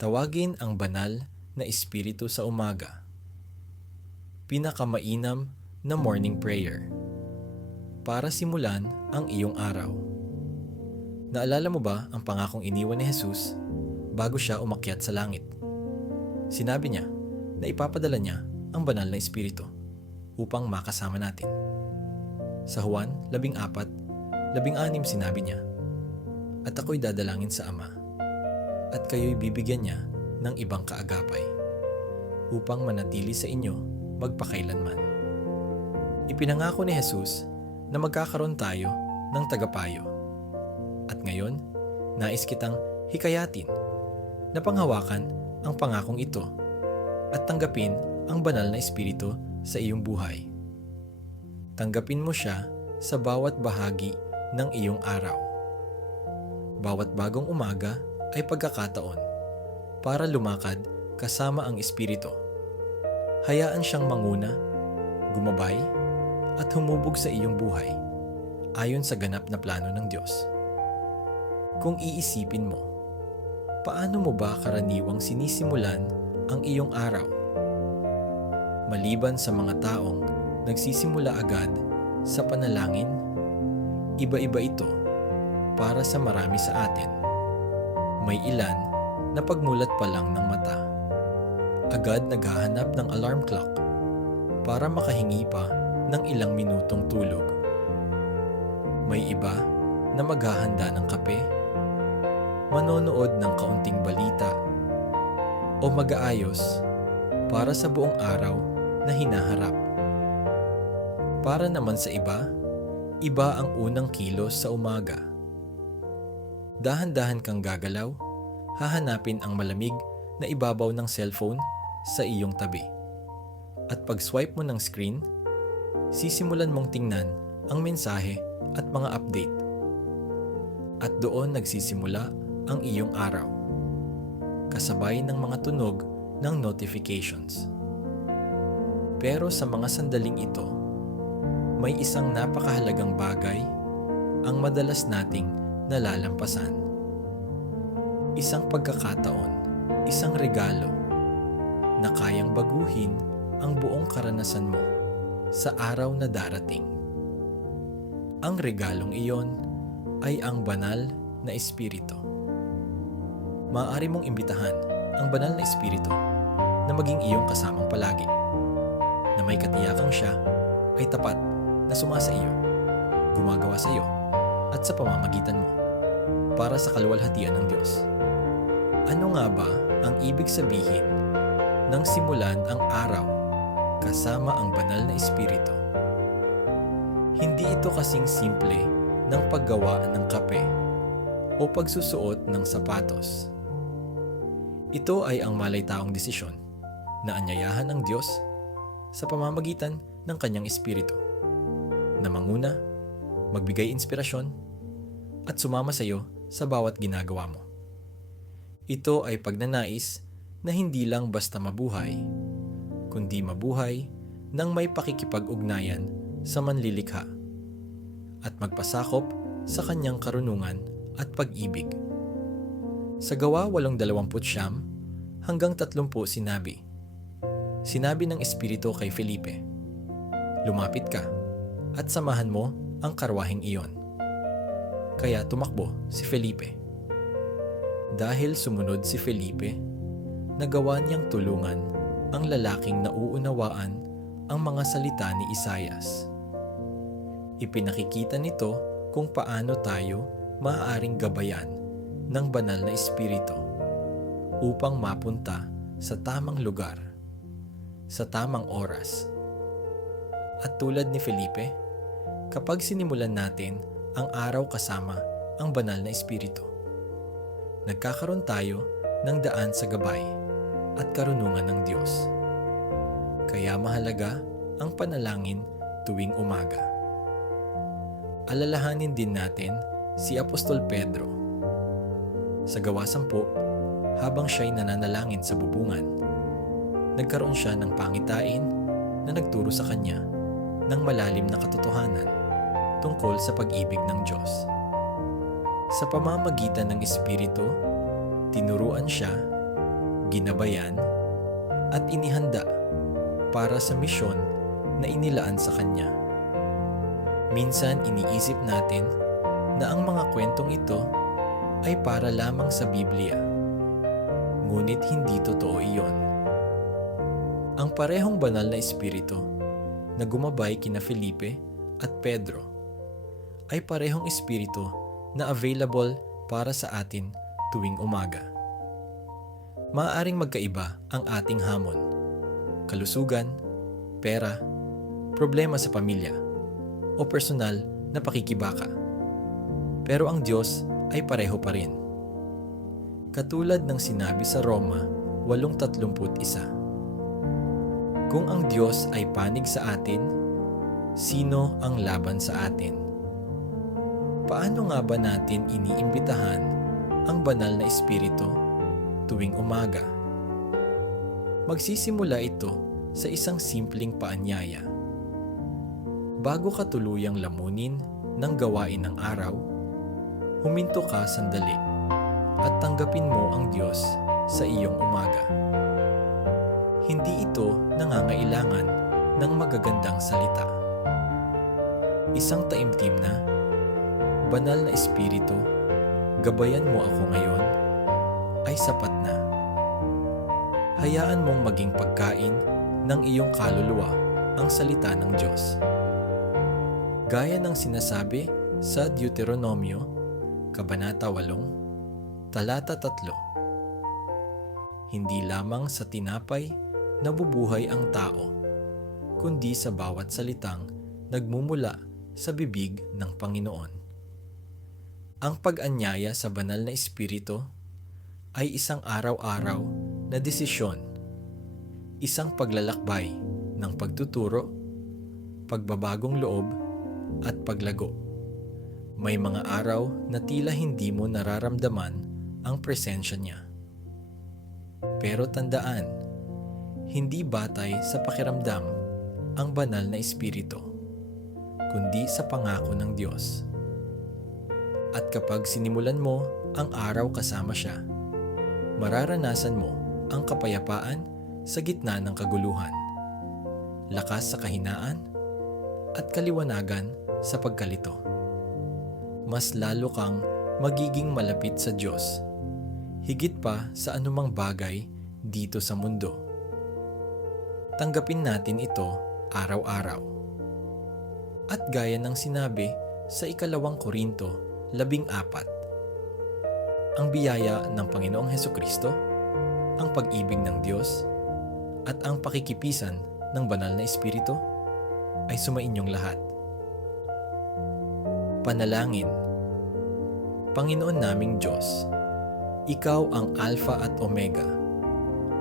Tawagin ang banal na espiritu sa umaga. Pinakamainam na morning prayer para simulan ang iyong araw. Naalala mo ba ang pangakong iniwan ni Jesus bago siya umakyat sa langit? Sinabi niya na ipapadala niya ang banal na espiritu upang makasama natin. Sa Juan 14:16 sinabi niya, "At ako'y dadalangin sa Ama, at kayo'y bibigyan niya ng ibang kaagapay, upang manatili sa inyo magpakailanman." Ipinangako ni Jesus na magkakaroon tayo ng tagapayo. At ngayon, nais kitang hikayatin na panghawakan ang pangakong ito at tanggapin ang banal na espiritu sa iyong buhay. Tanggapin mo siya sa bawat bahagi ng iyong araw. Bawat bagong umaga ay pagkakataon para lumakad kasama ang espiritu. Hayaan siyang manguna, gumabay, at humubog sa iyong buhay ayon sa ganap na plano ng Diyos. Kung iisipin mo, paano mo ba karaniwang sinisimulan ang iyong araw? Maliban sa mga taong nagsisimula agad sa panalangin, iba-iba ito para sa marami sa atin. May ilan na pagmulat pa lang ng mata, agad naghahanap ng alarm clock para makahingi pa ng ilang minutong tulog. May iba na maghahanda ng kape, manonood ng kaunting balita, o mag-aayos para sa buong araw na hinaharap. Para naman sa iba, iba ang unang kilos sa umaga. Dahan-dahan kang gagalaw, hahanapin ang malamig na ibabaw ng cellphone sa iyong tabi. At pag-swipe mo ng screen, sisimulan mong tingnan ang mensahe at mga update. At doon nagsisimula ang iyong araw, kasabay ng mga tunog ng notifications. Pero sa mga sandaling ito, may isang napakahalagang bagay ang madalas nating nalalampasan. Isang pagkakataon, isang regalo na kayang baguhin ang buong karanasan mo sa araw na darating. Ang regalong iyon ay ang banal na espiritu. Maaari mong imbitahan ang banal na espiritu na maging iyong kasamang palagi, na may katiyakang siya ay tapat na sumasa iyo, gumagawa sa iyo at sa pamamagitan mo para sa kaluwalhatian ng Diyos. Ano nga ba ang ibig sabihin ng simulan ang araw kasama ang banal na espiritu? Hindi ito kasing simple ng paggawa ng kape o pagsusuot ng sapatos. Ito ay ang malaytaong desisyon na anyayahan ng Diyos sa pamamagitan ng kanyang espiritu na manguna, magbigay inspirasyon, at sumama sa iyo sa bawat ginagawa mo. Ito ay pagnanais na hindi lang basta mabuhay, kundi mabuhay ng may pakikipag-ugnayan sa manlilikha at magpasakop sa kanyang karunungan at pag-ibig. Sa Gawa 8:29 hanggang 30 sinabi ng Espiritu kay Felipe, "Lumapit ka at samahan mo ang karwaheng iyon." Kaya tumakbo si Felipe. Dahil sumunod si Felipe, nagawa niyang tulungan ang lalaking nauunawaan ang mga salita ni Isaias. Ipinakikita nito kung paano tayo maaaring gabayan ng banal na espiritu upang mapunta sa tamang lugar, sa tamang oras. At tulad ni Felipe, kapag sinimulan natin ang araw kasama ang banal na espiritu, nagkakaroon tayo ng daan sa gabay at karunungan ng Diyos. Kaya mahalaga ang panalangin tuwing umaga. Alalahanin din natin si Apostol Pedro. Sa Gawa 10, habang siya'y nananalangin sa bubungan, nagkaroon siya ng pangitain na nagturo sa kanya ng malalim na katotohanan tungkol sa pag-ibig ng Diyos. Sa pamamagitan ng Espiritu, tinuruan siya ginabayan, at inihanda para sa misyon na inilaan sa Kanya. Minsan iniisip natin na ang mga kwentong ito ay para lamang sa Biblia. Ngunit hindi totoo iyon. Ang parehong banal na espiritu na gumabay kina Felipe at Pedro ay parehong espiritu na available para sa atin tuwing umaga. Maaaring magkaiba ang ating hamon, kalusugan, pera, problema sa pamilya, o personal na pakikibaka. Pero ang Diyos ay pareho pa rin. Katulad ng sinabi sa Roma 8:31, kung ang Diyos ay panig sa atin, sino ang laban sa atin? Paano nga ba natin iniimbitahan ang banal na espiritu tuwing umaga? Magsisimula ito sa isang simpleng paanyaya. Bago ka tuluyang lamunin ng gawain ng araw, huminto ka sandali at tanggapin mo ang Diyos sa iyong umaga. Hindi ito nangangailangan ng magagandang salita. Isang taimtim na, banal na espiritu, gabayan mo ako ngayon, ay sapat na. Hayaan mong maging pagkain ng iyong kaluluwa ang salita ng Diyos. Gaya ng sinasabi sa Deuteronomio, Kabanata 8, Talata 3, hindi lamang sa tinapay nabubuhay ang tao, kundi sa bawat salitang nagmumula sa bibig ng Panginoon. Ang pag-anyaya sa banal na espiritu ay isang araw-araw na desisyon, isang paglalakbay ng pagtuturo, pagbabagong loob, at paglago. May mga araw na tila hindi mo nararamdaman ang presensya niya. Pero tandaan, hindi batay sa pakiramdam ang banal na espiritu, kundi sa pangako ng Diyos. At kapag sinimulan mo ang araw kasama siya, mararanasan mo ang kapayapaan sa gitna ng kaguluhan, lakas sa kahinaan, at kaliwanagan sa pagkalito. Mas lalo kang magiging malapit sa Diyos, higit pa sa anumang bagay dito sa mundo. Tanggapin natin ito araw-araw. At gaya ng sinabi sa 2 Korinto 14, ang biyaya ng Panginoong Hesukristo, ang pag-ibig ng Diyos, at ang pakikipisan ng banal na espiritu ay sumainyong lahat. Panalangin. Panginoon naming Diyos, Ikaw ang Alpha at Omega,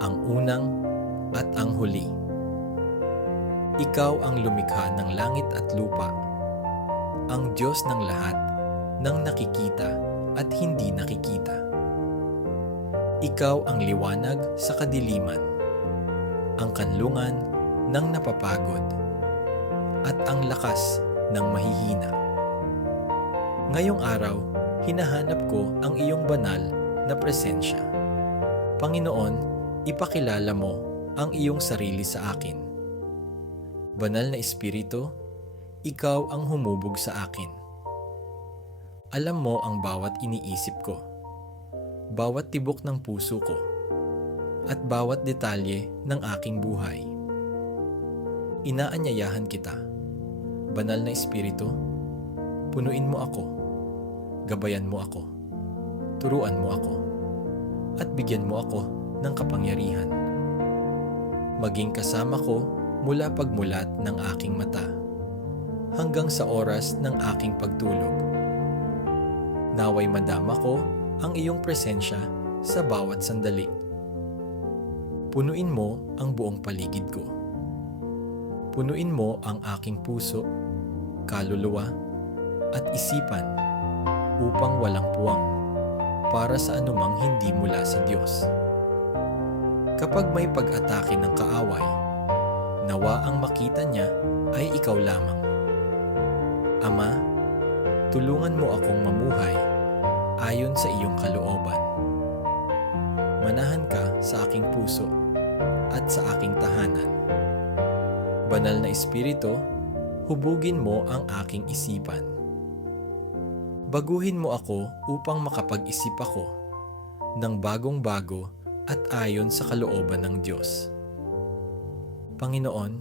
ang unang at ang huli. Ikaw ang lumikha ng langit at lupa, ang Diyos ng lahat ng nakikita at hindi nakikita. Ikaw ang liwanag sa kadiliman, ang kanlungan ng napapagod, at ang lakas ng mahihina. Ngayong araw, hinahanap ko ang iyong banal na presensya. Panginoon, ipakilala mo ang iyong sarili sa akin. Banal na Espiritu, ikaw ang humubog sa akin. Alam mo ang bawat iniisip ko, bawat tibok ng puso ko, at bawat detalye ng aking buhay. Inaanyayahan kita, Banal na Espiritu, punuin mo ako, gabayan mo ako, turuan mo ako, at bigyan mo ako ng kapangyarihan. Maging kasama ko mula pagmulat ng aking mata hanggang sa oras ng aking pagtulog. Naway madama ko ang iyong presensya sa bawat sandali. Punuin mo ang buong paligid ko. Punuin mo ang aking puso, kaluluwa, at isipan upang walang puwang para sa anumang hindi mula sa Diyos. Kapag may pag-atake ng kaaway, nawa ang makita niya ay ikaw lamang. Ama, tulungan mo akong mamuhay ayon sa iyong kalooban. manahan ka sa aking puso at sa aking tahanan. Banal na Espiritu, hubugin mo ang aking isipan. Baguhin mo ako upang makapag-isip ako ng bagong-bago at ayon sa kalooban ng Diyos. Panginoon,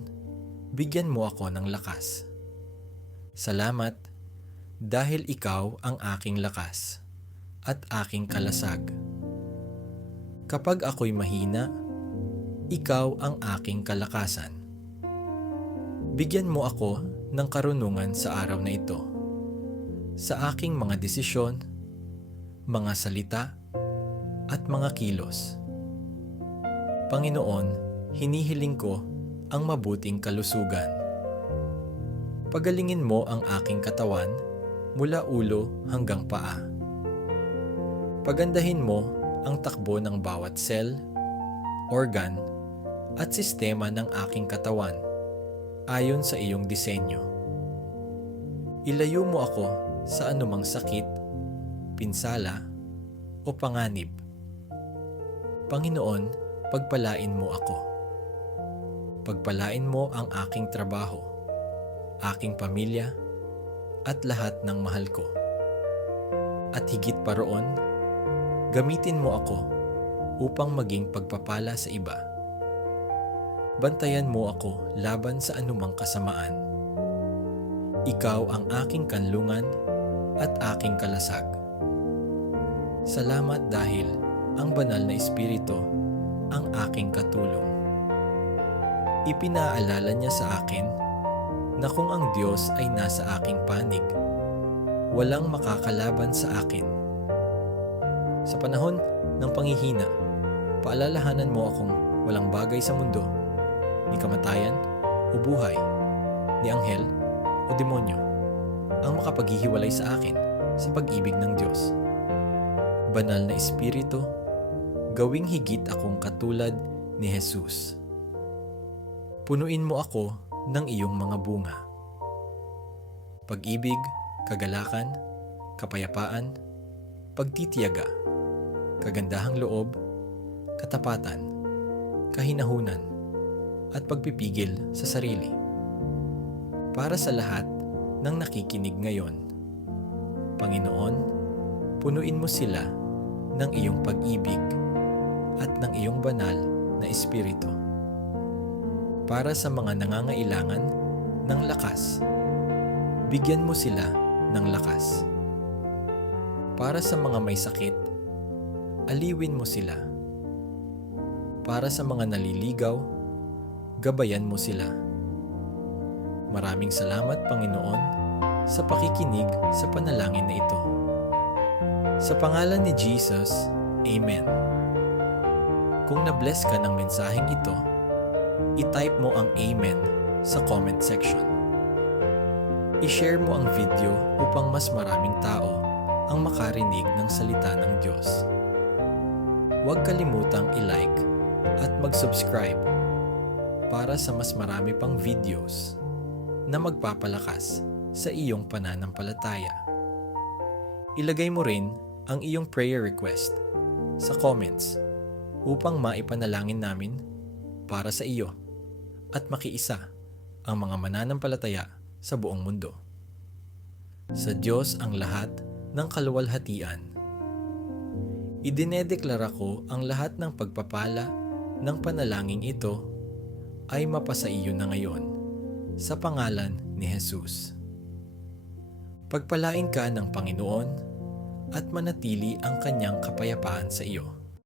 bigyan mo ako ng lakas. Salamat dahil ikaw ang aking lakas at aking kalasag. Kapag ako'y mahina, ikaw ang aking kalakasan. Bigyan mo ako ng karunungan sa araw na ito, sa aking mga desisyon, mga salita, at mga kilos. Panginoon, hinihiling ko ang mabuting kalusugan. Pagalingin mo ang aking katawan mula ulo hanggang paa. Pagandahin mo ang takbo ng bawat cell, organ, at sistema ng aking katawan ayon sa iyong disenyo. Ilayo mo ako sa anumang sakit, pinsala, o panganib. Panginoon, pagpalain mo ako. Pagpalain mo ang aking trabaho, aking pamilya, at lahat ng mahal ko. At higit pa roon, gamitin mo ako upang maging pagpapala sa iba. Bantayan mo ako laban sa anumang kasamaan. Ikaw ang aking kanlungan at aking kalasag. Salamat dahil ang banal na Espiritu ang aking katulong. Ipinaalala niya sa akin na kung ang Diyos ay nasa aking panig, walang makakalaban sa akin. Sa panahon ng panghihina, paalalahanan mo akong walang bagay sa mundo, ni kamatayan o buhay, ni anghel o demonyo, ang makapaghihiwalay sa akin sa pag-ibig ng Diyos. Banal na Espiritu, gawing higit akong katulad ni Jesus. Punuin mo ako ng iyong mga bunga. Pag-ibig, kagalakan, kapayapaan, pagtitiyaga, kagandahang loob, katapatan, kahinahunan, at pagpipigil sa sarili. Para sa lahat ng nakikinig ngayon, Panginoon, punuin mo sila ng iyong pag-ibig at ng iyong banal na Espiritu. Para sa mga nangangailangan ng lakas, bigyan mo sila ng lakas. Para sa mga may sakit, aliwin mo sila. Para sa mga naliligaw, gabayan mo sila. Maraming salamat, Panginoon, sa pakikinig sa panalangin na ito. Sa pangalan ni Jesus, Amen. Kung na-bless ka ng mensaheng ito, i-type mo ang Amen sa comment section. I-share mo ang video upang mas maraming tao ang makarinig ng salita ng Diyos. Huwag kalimutang i-like at mag-subscribe para sa mas marami pang videos na magpapalakas sa iyong pananampalataya. Ilagay mo rin ang iyong prayer request sa comments upang maipanalangin namin para sa iyo at makiisa ang mga mananampalataya sa buong mundo. Sa Diyos ang lahat ng kaluwalhatian. Idinedeklara ko ang lahat ng pagpapala ng panalangin ito ay mapasa iyo na ngayon sa pangalan ni Jesus. Pagpalain ka ng Panginoon at manatili ang kanyang kapayapaan sa iyo.